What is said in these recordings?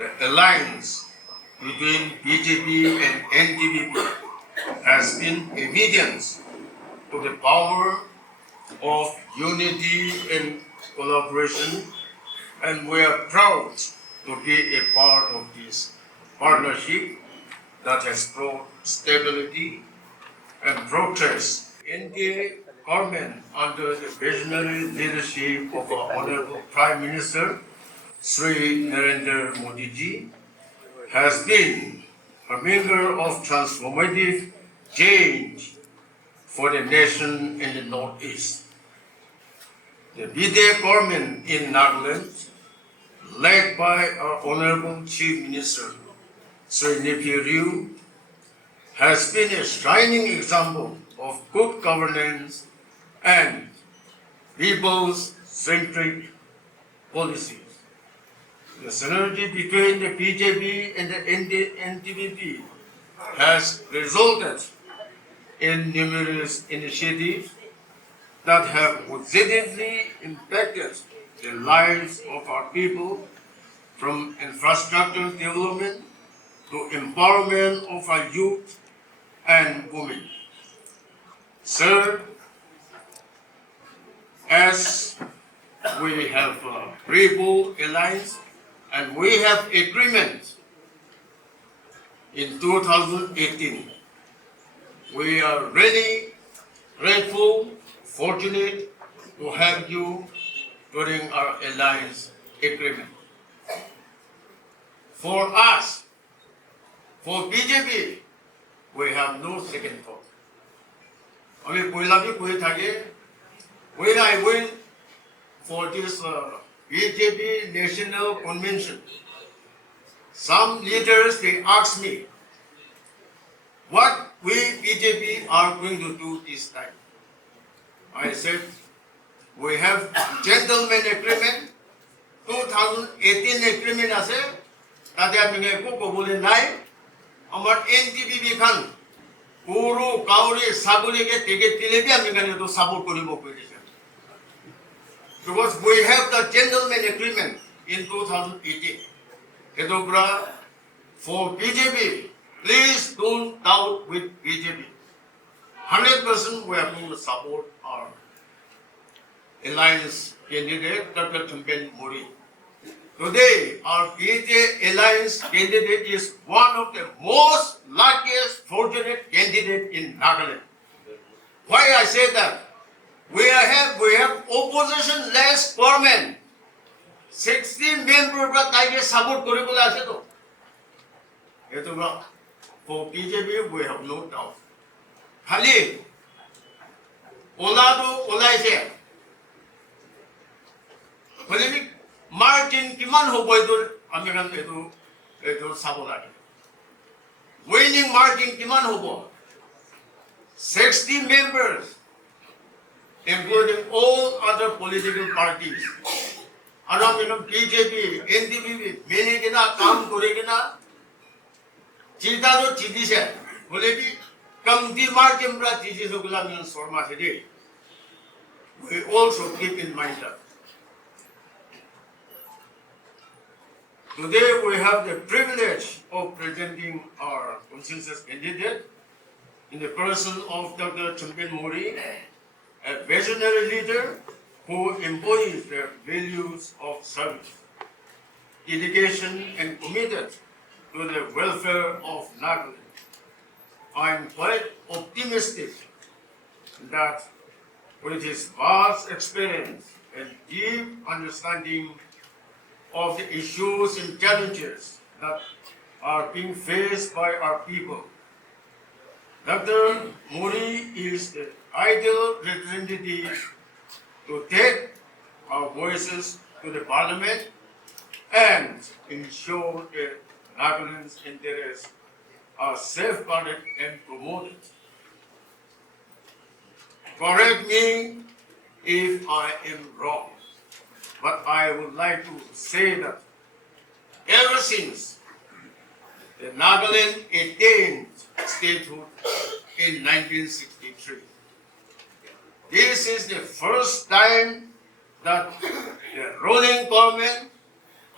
The alliance between BJP and NDPP has been evidence to the power of unity and collaboration, and we are proud to be a part of this partnership that has brought stability and progress. NDA government under the visionary leadership of our Honorable Prime Minister Sri Narendra Modi ji has been a bringer of transformative change for the nation in the Northeast. The BJP government in Nagaland, led by our Honorable Chief Minister Sri Nephew, has been a shining example of good governance and people-centric policies. The synergy between the BJP and the NDPP has resulted in numerous initiatives that have positively impacted the lives of our people, from infrastructure development to empowerment of our youth and women. Sir, as we have a Rebel Alliance and we have agreement in 2018, we are really grateful, fortunate to have you during our alliance agreement. For us, for BJP, we have no second thought. When I went for this BJP National Convention, some leaders, they asked me what we BJP are going to do this time. I said, we have gentleman agreement, 2018 agreement আছে, তাতে আমি একো কবলে নাই, আমার NDPP খান গরু কাউরি ছাগলীকে টেকে দিলেবি আমি কেন তো সাপোর্ট কৰিব পাৰিছে। Because we have the gentleman agreement in 2018. Edobra, for BJP, please don't doubt with BJP. 100% we are going to support our alliance candidate, Dr. Champen Mori. Today, our BJP alliance candidate is one of the most luckiest, fortunate candidate in Nagaland. Why I say that? We have opposition-less government. 16 members that support curriculum আছে তো। For BJP, we have no doubt. খালি ওলাইছে margin কিমান হ'ব আমি এইটো চাব লাগে। উইনিং মাৰ্জিন কিমান হ'ব? 60 members, including all other political parties. And BJP, NDPP, many কাম কৰি কিনা চিন্তাটো জিতিছে। বলেবি কমটি মাৰ্জিন পৰা জিতিছে বুলি আমি শৰ্মা আছে দেই। We also keep in mind that. Today we have the privilege of presenting our consensus candidate in the person of Dr. Champen Mori, a visionary leader who embodies the values of service, dedication, and committed to the welfare of Nagaland. I am quite optimistic that with his vast experience and deep understanding of the issues and challenges that are being faced by our people, Dr. Mori is the ideal representative to take our voices to the parliament and ensure that Nagaland's interests are safeguarded and promoted. Correct me if I am wrong, but I would like to say that ever since the Nagaland attained statehood in 1963, this is the first time that the ruling government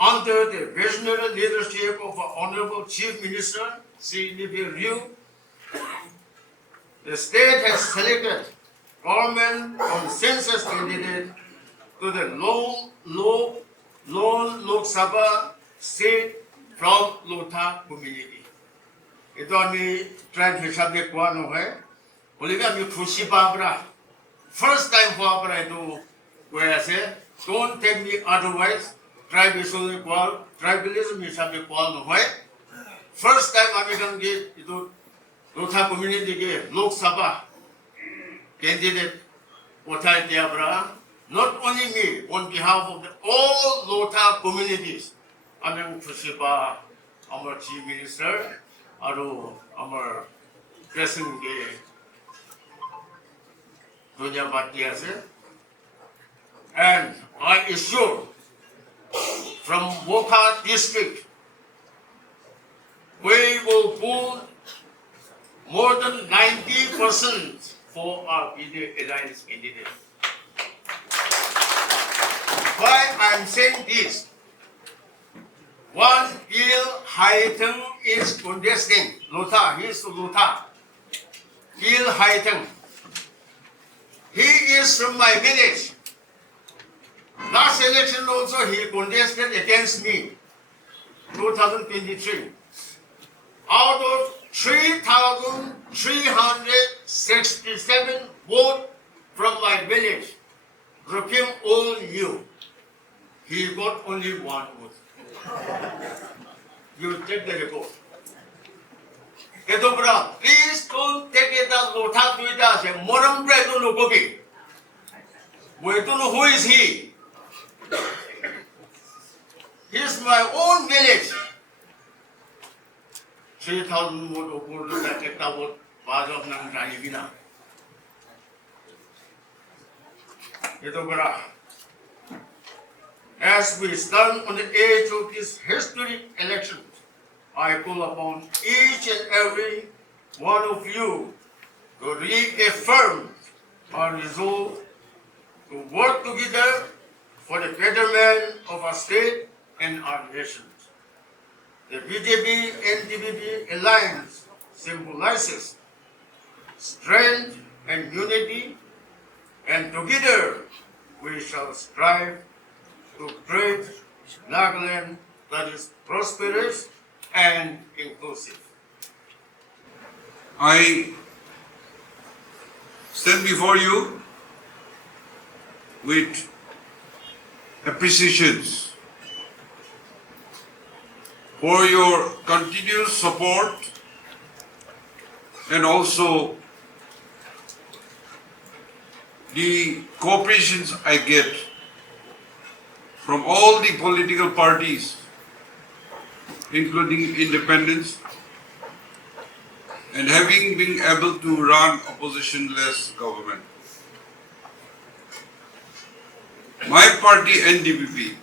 under the visionary leadership of our Honorable Chief Minister, Sri Liu, the state has selected government consensus candidate to the lone Lok Sabha seat from Lotha community. Ito ami tribe hisabe ko ano hai. Oliga mi khushi babra. First time ko abra ito where I say don't take me otherwise. Tribe hisabe ko tribalism hisabe ko ano hai. First time ami kan ge ito Lotha community ge Lok Sabha candidate uthai dia abra. Not only me, on behalf of all Lotha communities, I am Kushiba, our Chief Minister, our President Dunya Batiase, and I assure from Wokha district, we will put more than 90% for our BJP Alliance candidate. Why I'm saying this? One Gil Haiteng is contesting Lotha. He is Lotha. Gil Haiteng. He is from my village. Last election also he contested against me. 2023. Out of 3,367 votes from my village, Rakim all you. He got only one vote. You take the report. Edobra, please don't take it as Lotha to it as a Moram Predo Lukobi. We don't know who is he. He is my own village. 3,000 vote over the Takta vote, Bajov Nang Vina. Edobra. As we stand on the edge of this historic election, I call upon each and every one of you to reaffirm our resolve to work together for the betterment of our state and our nation. The BJP-NDPP alliance symbolizes strength and unity, and together we shall strive to create Nagaland that is prosperous and inclusive. I stand before you with appreciations for your continuous support and also the cooperations I get from all the political parties, including independents, and having been able to run opposition-less government. My party, NDPP,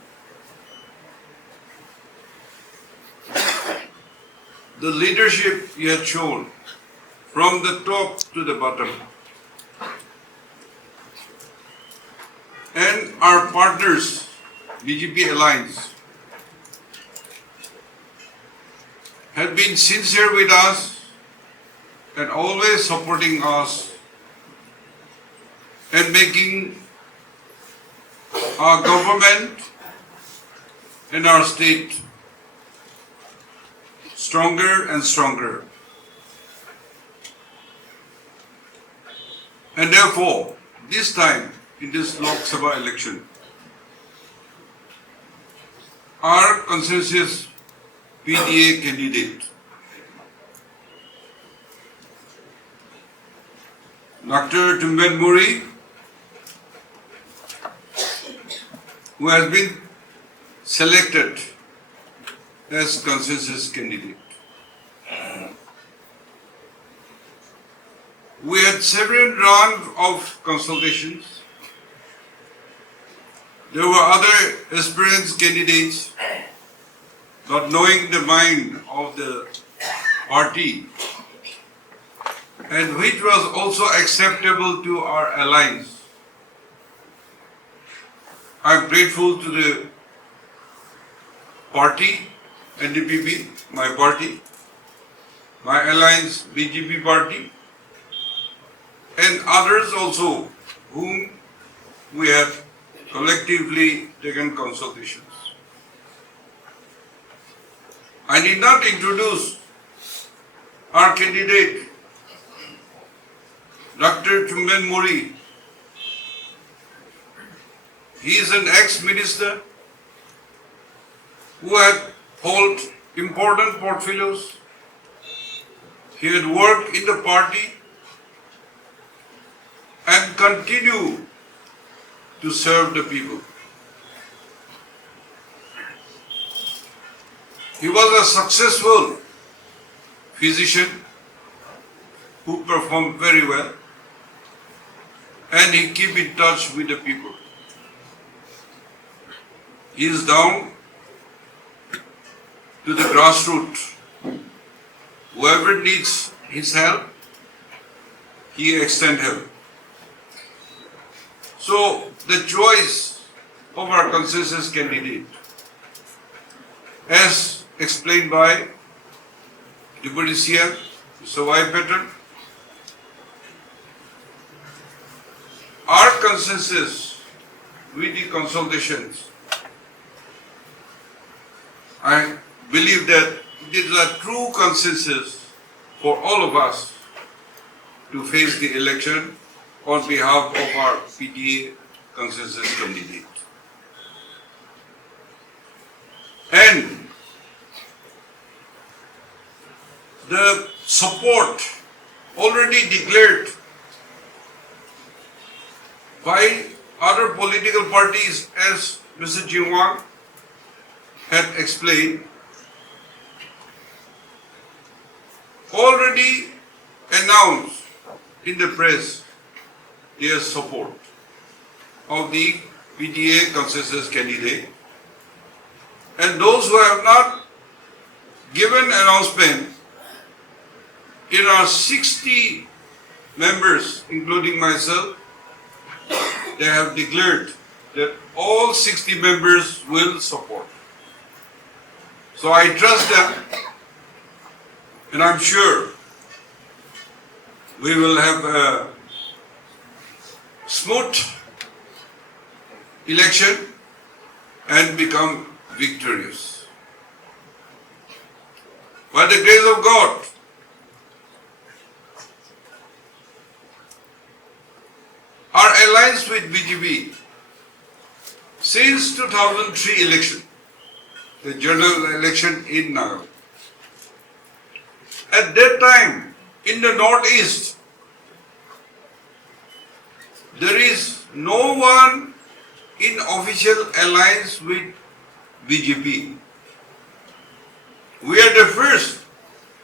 the leadership you have shown from the top to the bottom, and our partners, BJP Alliance, have been sincere with us and always supporting us and making our government and our state stronger and stronger. And therefore, this time in this Lok Sabha election, our consensus PDA candidate, Dr. Tumben Muri, who has been selected as consensus candidate. We had several rounds of consultations. There were other aspirant candidates, not knowing the mind of the party, and which was also acceptable to our alliance. I am grateful to the party, NDPP, my party, my alliance BJP party, and others also whom we have collectively taken consultations. I need not introduce our candidate, Dr. Chumben Mori. He is an ex-minister who had held important portfolios. He had worked in the party and continue to serve the people. He was a successful physician who performed very well, and he keep in touch with the people. He is down to the grassroots. Whoever needs his help, he extends help. So the choice of our consensus candidate, as explained by Deputy CM, Mr. Y. Patel, our consensus with the consultations, I believe that it is a true consensus for all of us to face the election on behalf of our PTA consensus candidate. And the support already declared by other political parties, as Mr. Jinwang had explained, already announced in the press their support of the PTA consensus candidate. And those who have not given announcement, there are 60 members, including myself, they have declared that all 60 members will support. So I trust them, and I'm sure we will have a smooth election and become victorious. By the grace of God, our alliance with BJP since 2003 election, the general election in Nagaland. At that time, in the Northeast, there is no one in official alliance with BJP. We are the first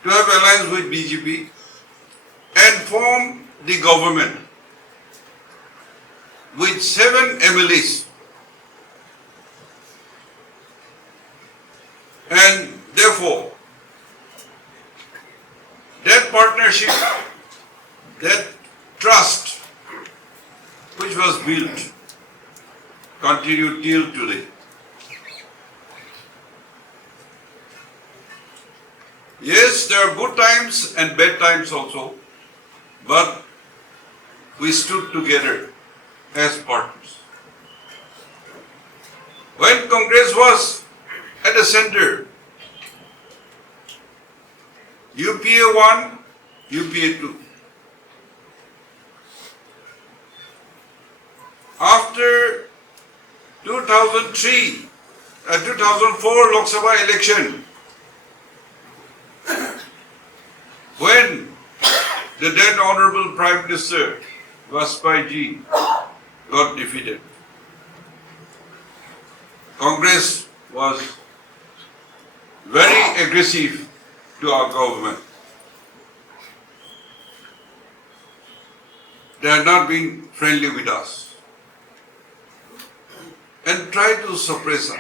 to have alliance with BJP and form the government with 7 MLAs. And therefore, that partnership, that trust which was built, continued till today. Yes, there are good times and bad times also, but we stood together as partners. When Congress was at the center, UPA 1, UPA 2. After 2004 Lok Sabha election, when the then Honorable Prime Minister Vajpayee ji got defeated, Congress was very aggressive to our government. They had not been friendly with us and tried to suppress us.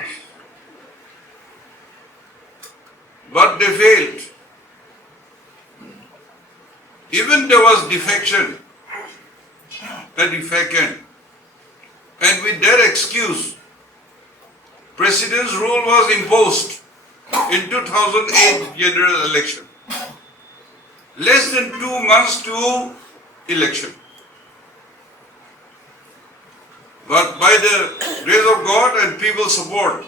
But they failed. Even there was defection and defecant. And with that excuse, President's rule was imposed. in 2008 general election. Less than 2 months to election. But by the grace of God and people's support,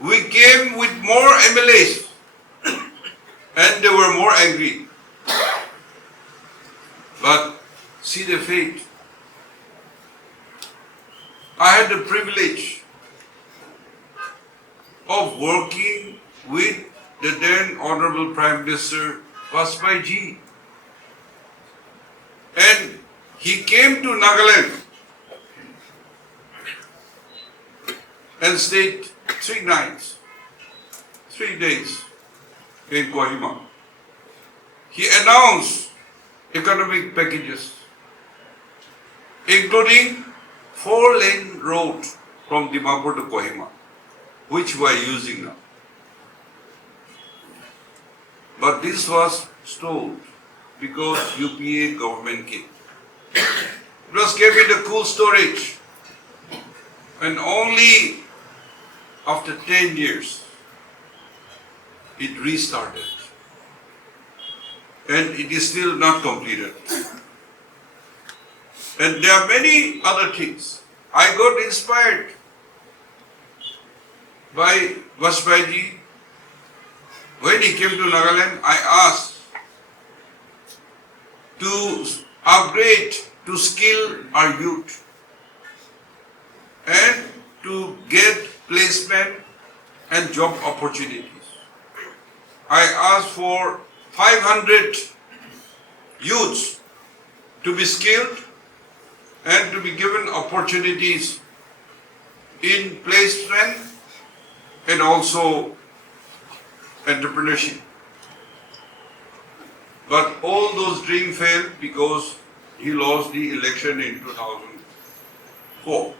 we came with more MLAs and they were more angry. But see the fate. I had the privilege of working with the then Honorable Prime Minister Vajpayee ji. And he came to Nagaland and stayed 3 nights, 3 days in Kohima. He announced economic packages, including 4-lane road from Dimapur to Kohima, which we are using now. But this was stalled because UPA government came. It was kept in the cool storage, and only after 10 years it restarted. And it is still not completed. And there are many other things. I got inspired by Vajpayee ji. When he came to Nagaland, I asked to upgrade, to skill our youth and to get placement and job opportunities. I asked for 500 youths to be skilled and to be given opportunities in placement and also entrepreneurship. But all those dreams failed because he lost the election in 2004.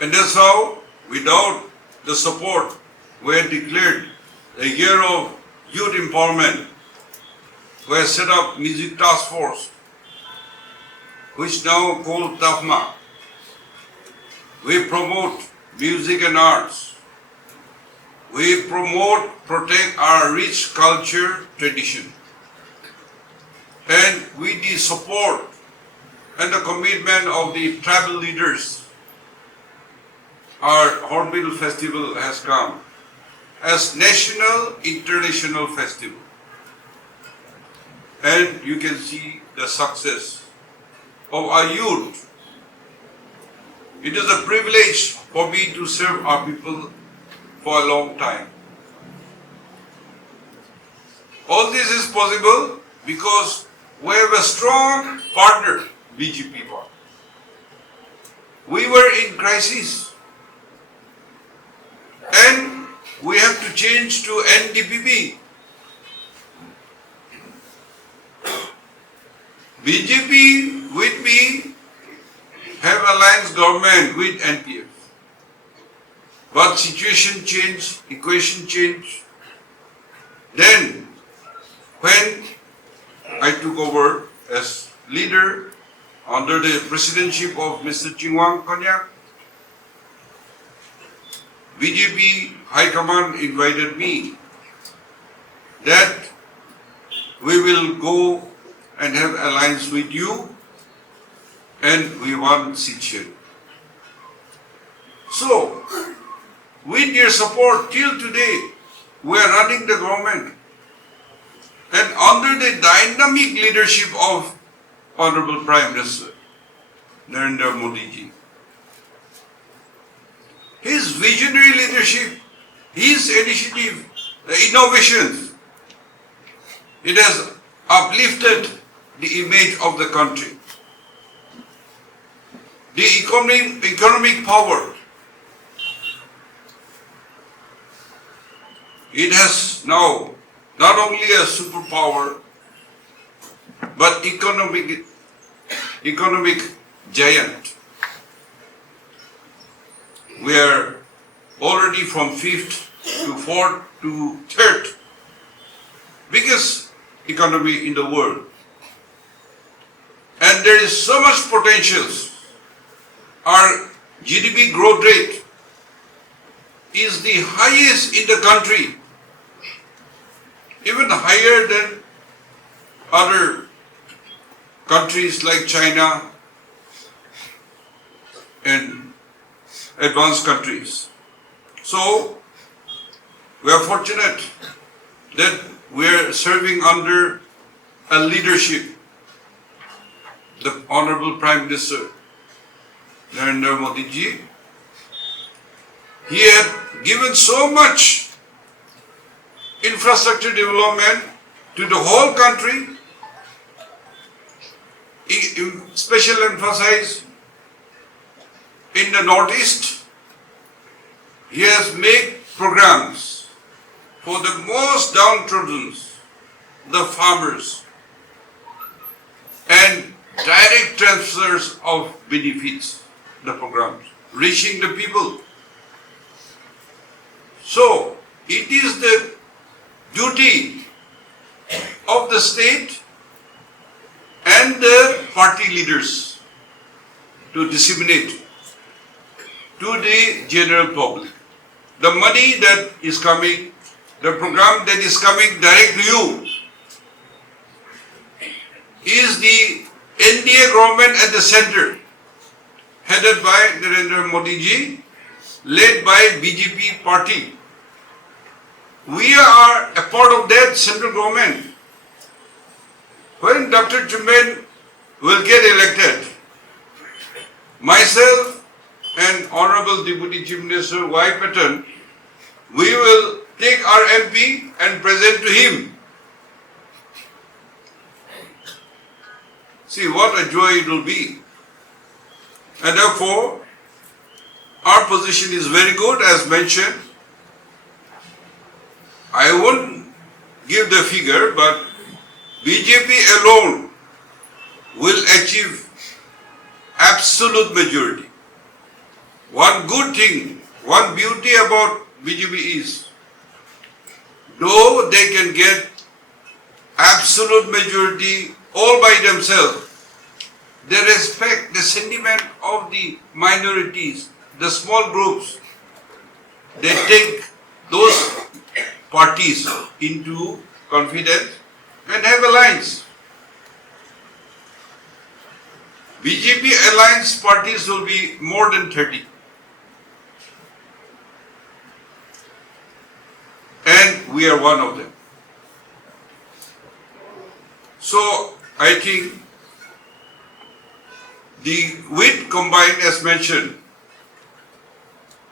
And that's how, without the support, we had declared a year of youth empowerment. We have set up music task force, which now called TAFMA. We promote music and arts. We promote, protect our rich culture tradition. And with the support and the commitment of the tribal leaders, our Hornbill Festival has come as national, international festival. And you can see the success of our youth. It is a privilege for me to serve our people for a long time. All this is possible because we have a strong partner, BJP party. We were in crisis and we have to change to NDPP. BJP with me have alliance government with NPF. But situation changed, equation changed. Then, when I took over as leader under the presidency of Mr. Chingwang Konyak, BJP High Command invited me that we will go and have alliance with you and we want situation. So, with your support till today, we are running the government. And under the dynamic leadership of Honorable Prime Minister Narendra Modi ji, his visionary leadership, his initiative, the innovations, it has uplifted the image of the country. The economic power, it has now not only a superpower, but economic giant. We are already from 5th to 4th to 3rd biggest economy in the world. And there is so much potential. Our GDP growth rate is the highest in the country, even higher than other countries like China and advanced countries. So, we are fortunate that we are serving under a leadership, the Honorable Prime Minister Narendra Modi ji. He had given so much infrastructure development to the whole country, special emphasis in the Northeast. He has made programs for the most downtrodden, the farmers, and direct transfers of benefits, the programs, reaching the people. So, it is the duty of the state and the party leaders to disseminate to the general public. The money that is coming, the program that is coming direct to you, is the NDA government at the center, headed by Narendra Modi ji, led by BJP party. We are a part of that central government. When Dr. Chumen will get elected, myself and Honorable Deputy Chief Minister Y. Patton, we will take our MP and present to him. See what a joy it will be. And therefore, our position is very good as mentioned. I won't give the figure, but BJP alone will achieve absolute majority. One good thing, one beauty about BJP is, though they can get absolute majority all by themselves, they respect the sentiment of the minorities, the small groups. They take those parties into confidence and have alliance. BJP alliance parties will be more than 30. And we are one of them. So, I think with combined, as mentioned,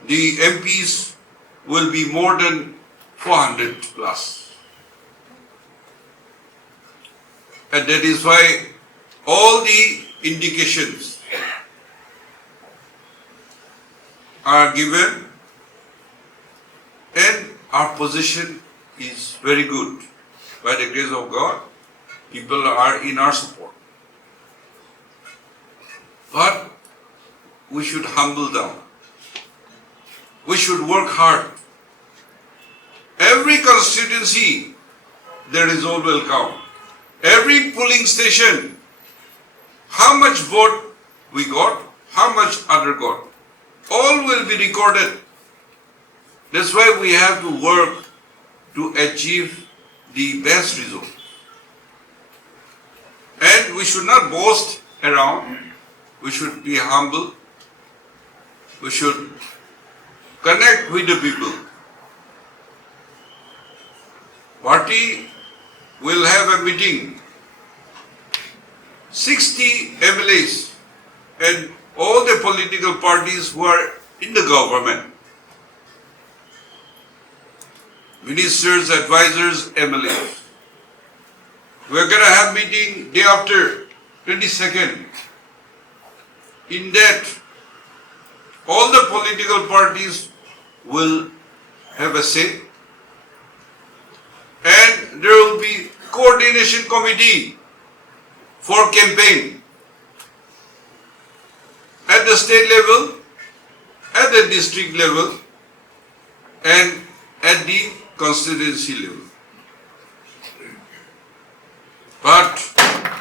the MPs will be more than 400 plus. And that is why all the indications are given, and our position is very good. By the grace of God, people are in our support. But we should humble down. We should work hard. Every constituency, the result will count. Every polling station, how much vote we got, how much other got, all will be recorded. That's why we have to work to achieve the best result. And we should not boast around. We should be humble. We should connect with the people. Party will have a meeting. 60 MLAs and all the political parties who are in the government. Ministers, advisors, MLAs. We're going to have meeting day after, 22nd. In that, all the political parties will have a say, and there will be coordination committee for campaign at the state level, at the district level, and at the constituency level. But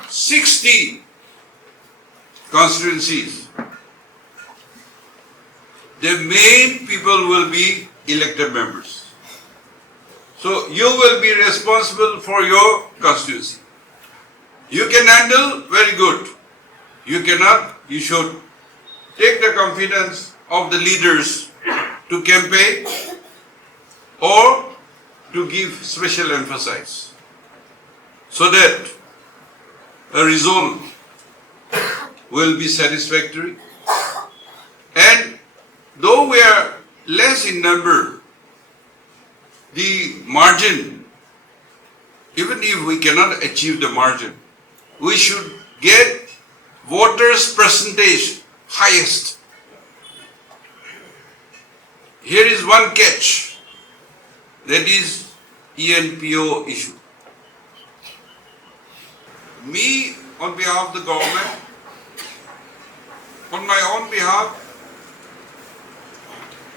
60 constituencies, the main people will be elected members. So you will be responsible for your constituency. You can handle, very good. You cannot, you should take the confidence of the leaders to campaign or to give special emphasis so that a result will be satisfactory. And though we are less in number, the margin, even if we cannot achieve the margin, we should get voters' percentage highest. Here is one catch, that is ENPO issue. Me, on behalf of the government, on my own behalf,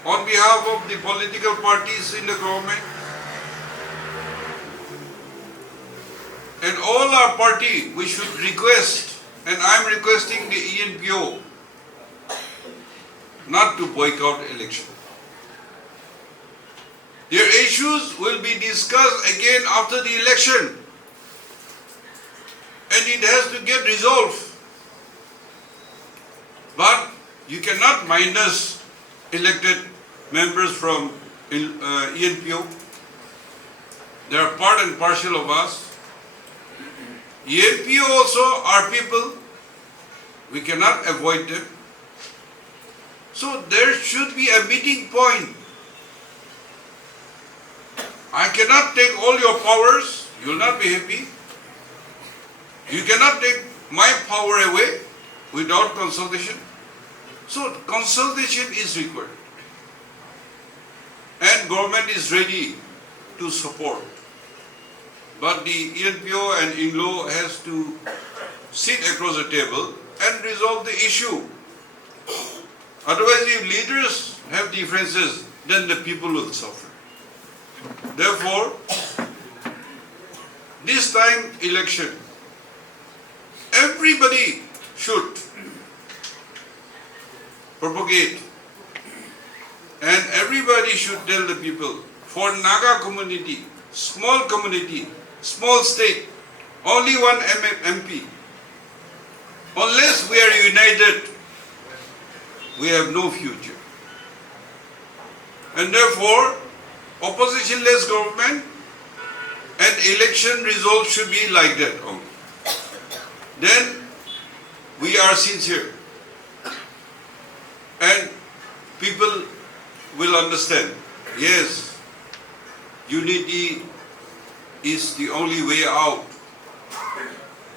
on behalf of the political parties in the government, and all our party, we should request, and I am requesting the ENPO not to boycott election. Their issues will be discussed again after the election, and it has to get resolved. But you cannot minus elected members from ENPO. They are part and parcel of us. ENPO also are people. We cannot avoid them. So there should be a meeting point. I cannot take all your powers. You will not be happy. You cannot take my power away without consultation. So consultation is required. And government is ready to support. But the ENPO and INGLO has to sit across the table and resolve the issue. Otherwise, if leaders have differences, then the people will suffer. Therefore, this time election, everybody should propagate, and everybody should tell the people, for Naga community, small state, only one MP. Unless we are united, we have no future. And therefore, opposition-less government and election results should be like that only. Then we are sincere. And people will understand, yes, unity is the only way out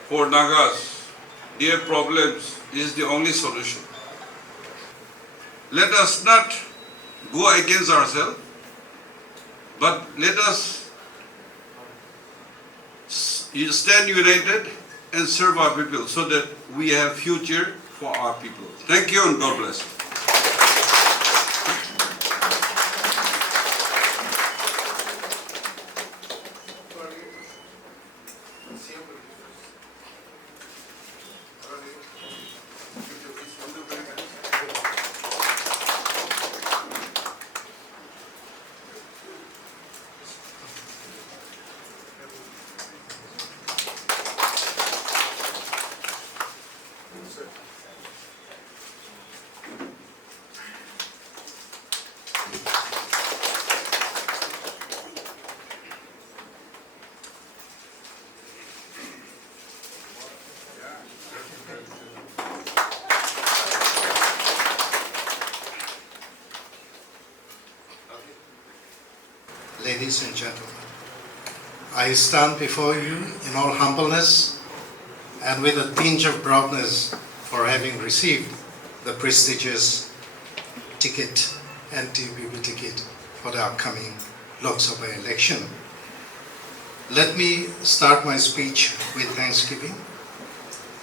for Nagas. Their problems is the only solution. Let us not go against ourselves, but let us stand united and serve our people so that we have future for our people. Thank you and God bless. Ladies and gentlemen, I stand before you in all humbleness and with a tinge of proudness for having received the prestigious ticket, NDPP ticket, for the upcoming Lok Sabha election. Let me start my speech with thanksgiving.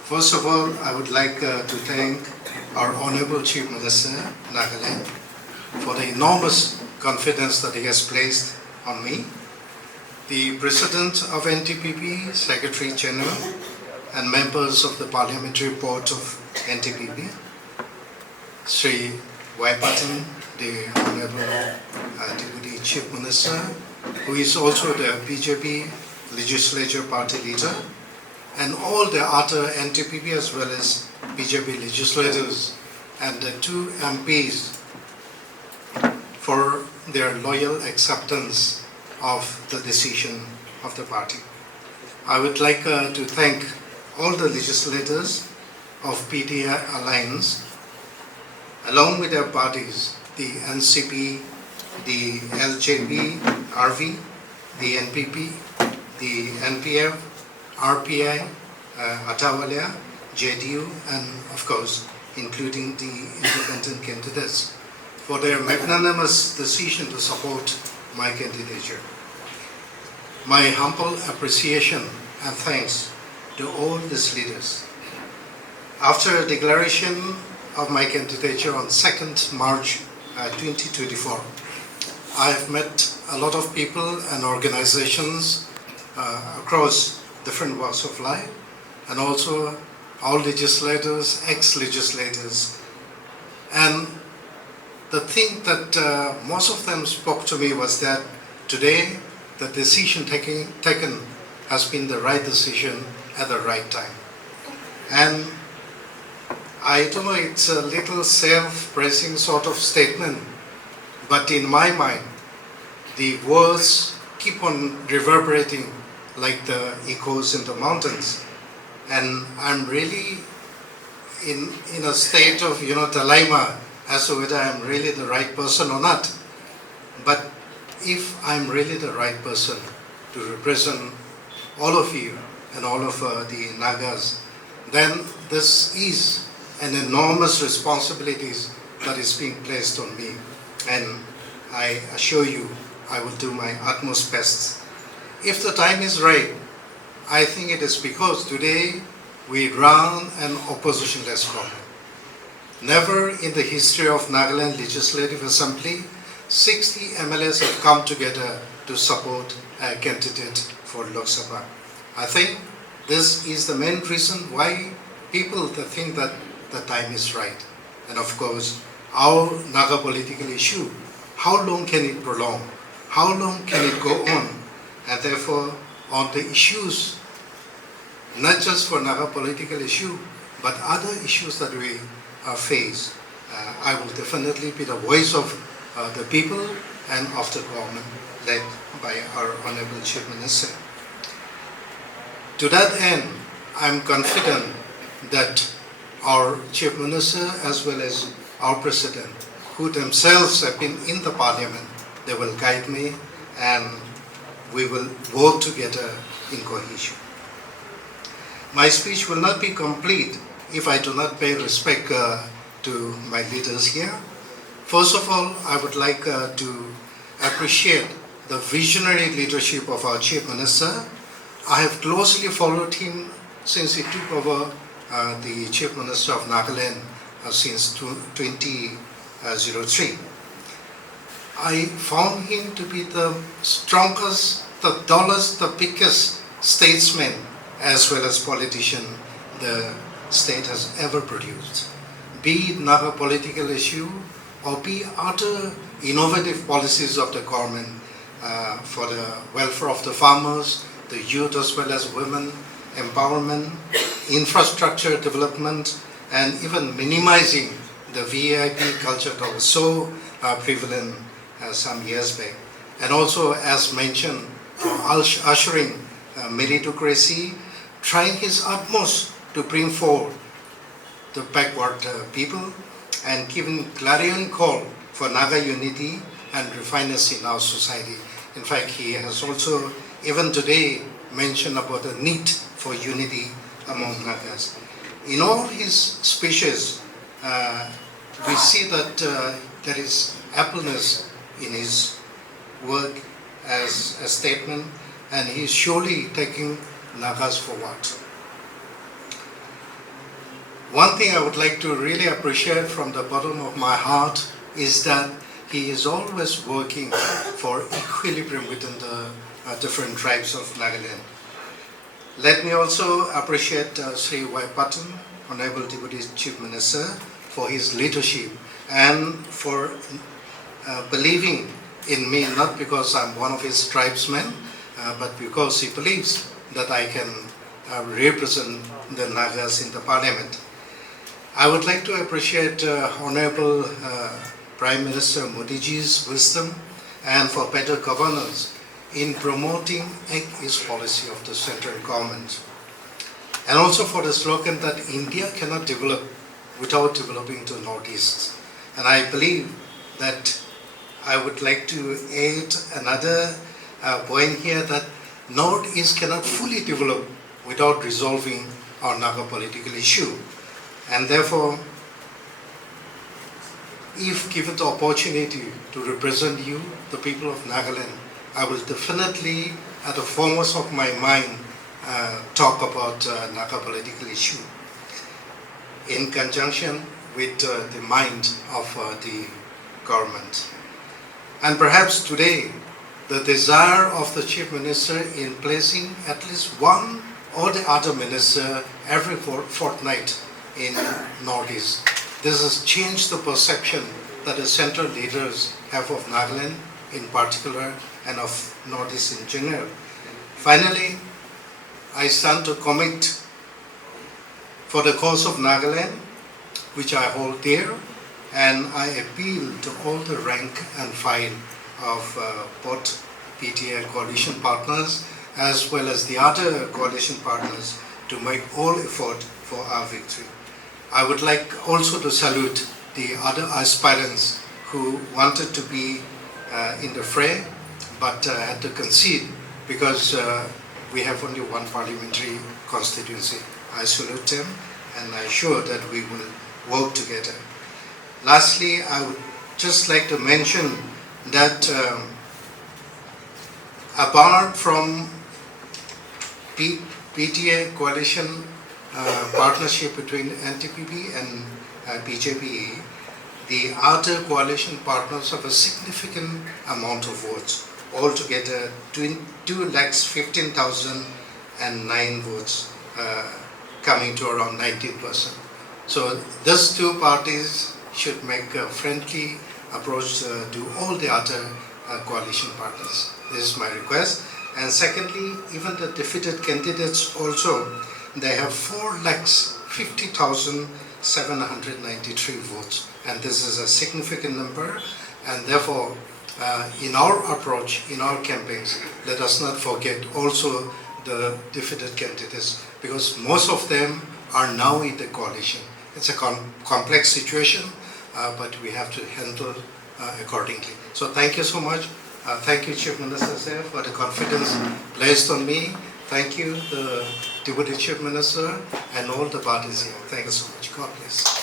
First of all, I would like to thank our Honorable Chief Minister, Nagaland, for the enormous confidence that he has placed on me, the President of NDPP, Secretary General, and members of the Parliamentary Board of NDPP, Sri Waipatan the Honorable Deputy Chief Minister, who is also the BJP Legislature Party leader, and all the other NDPP as well as BJP legislators and the two MPs for their loyal acceptance of the decision of the party. I would like to thank all the legislators of PTA Alliance, along with their parties, the NCP, the LJP, RV, the NPP, the NPF, RPI, Atawalia, JDU, and of course, including the independent candidates, for their magnanimous decision to support my candidature. My humble appreciation and thanks to all these leaders. After a declaration of my candidature on 2nd March 2024, I have met a lot of people and organizations across different walks of life, and also all legislators, ex-legislators. And the thing that most of them spoke to me was that today the decision taken has been the right decision at the right time. And I don't know, it's a little self-praising sort of statement, but in my mind, the words keep on reverberating like the echoes in the mountains. And I'm really in a state of, dilemma as to whether I'm really the right person or not. But if I'm really the right person to represent all of you and all of the Nagas, then this is an enormous responsibility that is being placed on me. And I assure you, I will do my utmost best. If the time is right, I think it is because today we run an opposition-less government. Never in the history of Nagaland Legislative Assembly, 60 MLAs have come together to support a candidate for Lok Sabha. I think this is the main reason why people think that the time is right. And of course, our Naga political issue, how long can it prolong? How long can it go on? And therefore, on the issues, not just for Naga political issue, but other issues that we face, I will definitely be the voice of the people and of the government led by our Honorable Chief Minister. To that end, I'm confident that our Chief Minister as well as our President, who themselves have been in the Parliament, they will guide me and we will work together in cohesion. My speech will not be complete if I do not pay respect to my leaders here. First of all, I would like to appreciate the visionary leadership of our Chief Minister. I have closely followed him since he took over the Chief Minister of Nagaland since 2003. I found him to be the strongest, the tallest, the biggest statesman as well as politician the state has ever produced. Be it Naga political issue or be other innovative policies of the government for the welfare of the farmers, the youth as well as women, empowerment, infrastructure development, and even minimizing the VIP culture that was so prevalent some years back. And also, as mentioned, ushering meritocracy, trying his utmost to bring forward the backward people and giving clarion call for Naga unity and refineness in our society. In fact, he has also, even today, mentioned about the need for unity among Nagas. In all his speeches, we see that there is appleness in his work as a statement, and he is surely taking Nagas forward. One thing I would like to really appreciate from the bottom of my heart is that he is always working for equilibrium within the different tribes of Nagaland. Let me also appreciate Sri Y. Patton, Honorable Deputy Chief Minister, for his leadership and for believing in me, not because I'm one of his tribesmen, but because he believes that I can represent the Nagas in the parliament. I would like to appreciate Honorable Prime Minister Modiji's wisdom and for better governance in promoting Act East policy of the central government. And also for the slogan that India cannot develop without developing the Northeast. And I believe that I would like to add another point here that Northeast cannot fully develop without resolving our Naga political issue. And therefore, if given the opportunity to represent you, the people of Nagaland, I will definitely, at the foremost of my mind, talk about Naga political issue in conjunction with the mind of the government. And perhaps today, the desire of the Chief Minister in placing at least one or the other minister every fortnight in Northeast. This has changed the perception that the central leaders have of Nagaland in particular and of Northeast in general. Finally, I stand to commit for the cause of Nagaland, which I hold dear, and I appeal to all the rank and file of both PTA coalition partners as well as the other coalition partners to make all effort for our victory. I would like also to salute the other aspirants who wanted to be in the fray but had to concede because we have only one parliamentary constituency. I salute them and I'm sure that we will work together. Lastly, I would just like to mention that apart from PTA coalition partnership between NDPP and BJP, the other coalition partners have a significant amount of votes. Altogether, 2,15,009 votes, coming to around 19%. So these two parties should make a friendly approach to all the other coalition partners. This is my request. And secondly, even the defeated candidates also, they have 4,50,793 votes. And this is a significant number. And therefore, in our approach, in our campaigns, let us not forget also the defeated candidates, because most of them are now in the coalition. It's a complex situation, but we have to handle accordingly. So thank you so much. Thank you, Chief Minister, sir, for the confidence placed on me. Thank you, the Deputy Chief Minister, and all the parties here. Thank you so much. God bless.